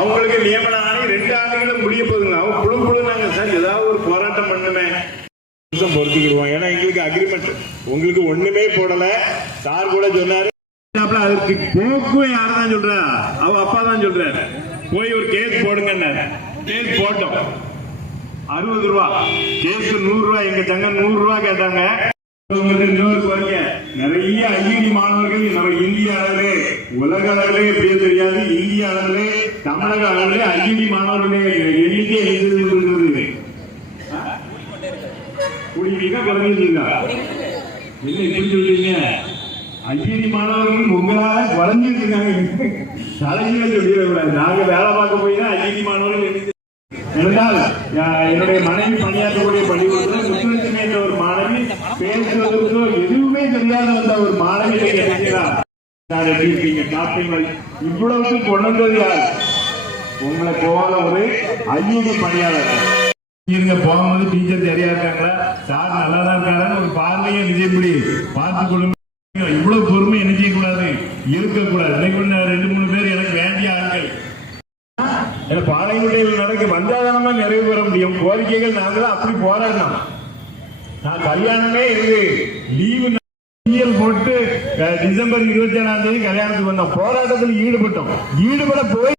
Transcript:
அவங்களுக்கு நியமனம் ஆகி ரெண்டு ஆண்டுகளும் முடிய போகுதுங்க. அவங்க புழு புழுனாங்க சார். ஏதாவது ஒரு போராட்டம் பண்ணுமே. பொறுத்துக்கிடுவோம் ஏன்னா எங்களுக்கு அக்ரிமெண்ட் உங்களுக்கு ஒண்ணுமே போடல. சார் கூட சொன்னாரு. அப்ப அதற்கு போக்கும் யார் தான் சொல்றா? அவ அப்பா தான் சொல்றாரு. போய் ஒரு கேஸ் போடுங்க கேஸ் போட்டோம். அறுபது ரூபா. கேஸ் நூறு ரூபாய் எங்க சங்கம் நூறு ரூபாய் கேட்டாங்க. இன்னொரு கோரிக்கை நிறைய ஐஐடி மாணவர்கள் நம்ம இந்திய அளவிலே உலக அளவிலே எப்படியோ தெரியாது இந்திய அளவிலே தமிழக அளவிலே ஐஐடி மாணவர்களுடைய எண்ணிக்கை இருக்கிறது குடிவீங்க குறைஞ்சிருக்கா என்ன எப்படி சொல்றீங்க? ஐஐடி மாணவர்கள் உங்களால குறைஞ்சிருக்காங்க இருக்காங்க தலைமையில சொல்லிடக்கூடாது. நாங்க வேலை பார்க்க போய் தான் ஐஐடி மாணவர்கள் எண்ணிக்கை என்றால் என்னுடைய மனைவி பணியாற்றக்கூடிய பள்ளிக்கூடத்தில் பேசுவதற்கோ எதுவுமே தெரியாத வந்த ஒரு மாணவி நினைக்கிறார் சார் எப்படி இருக்கீங்க? சாப்பிட்டீங்க இவ்வளவுக்கு கொண்டு யார்? உங்களை போல ஒரு ஐஐடி பணியாளர். போகும்போது டீச்சர் சரியா இருக்காங்களா? சார் நல்லா தான் இருக்காங்கன்னு ஒரு பார்வையை நிஜப்படி பார்த்து கொள்ளுங்க. இவ்வளவு பொறுமை என்ன செய்யக்கூடாது இருக்கக்கூடாது. இன்னைக்கு ரெண்டு மூணு பேர் எனக்கு வேண்டிய ஆட்கள். ஏன்னா நடக்க வந்தாதானமா நிறைவு பெற முடியும். கோரிக்கைகள் நாங்களும் அப்படி போராடணும். நான் கல்யாணமே இருக்கு லீவு போட்டு டிசம்பர் இருபத்தி ஏழாம் தேதி கல்யாணத்துக்கு வந்தோம். போராட்டத்தில் ஈடுபட்டோம். ஈடுபட போய்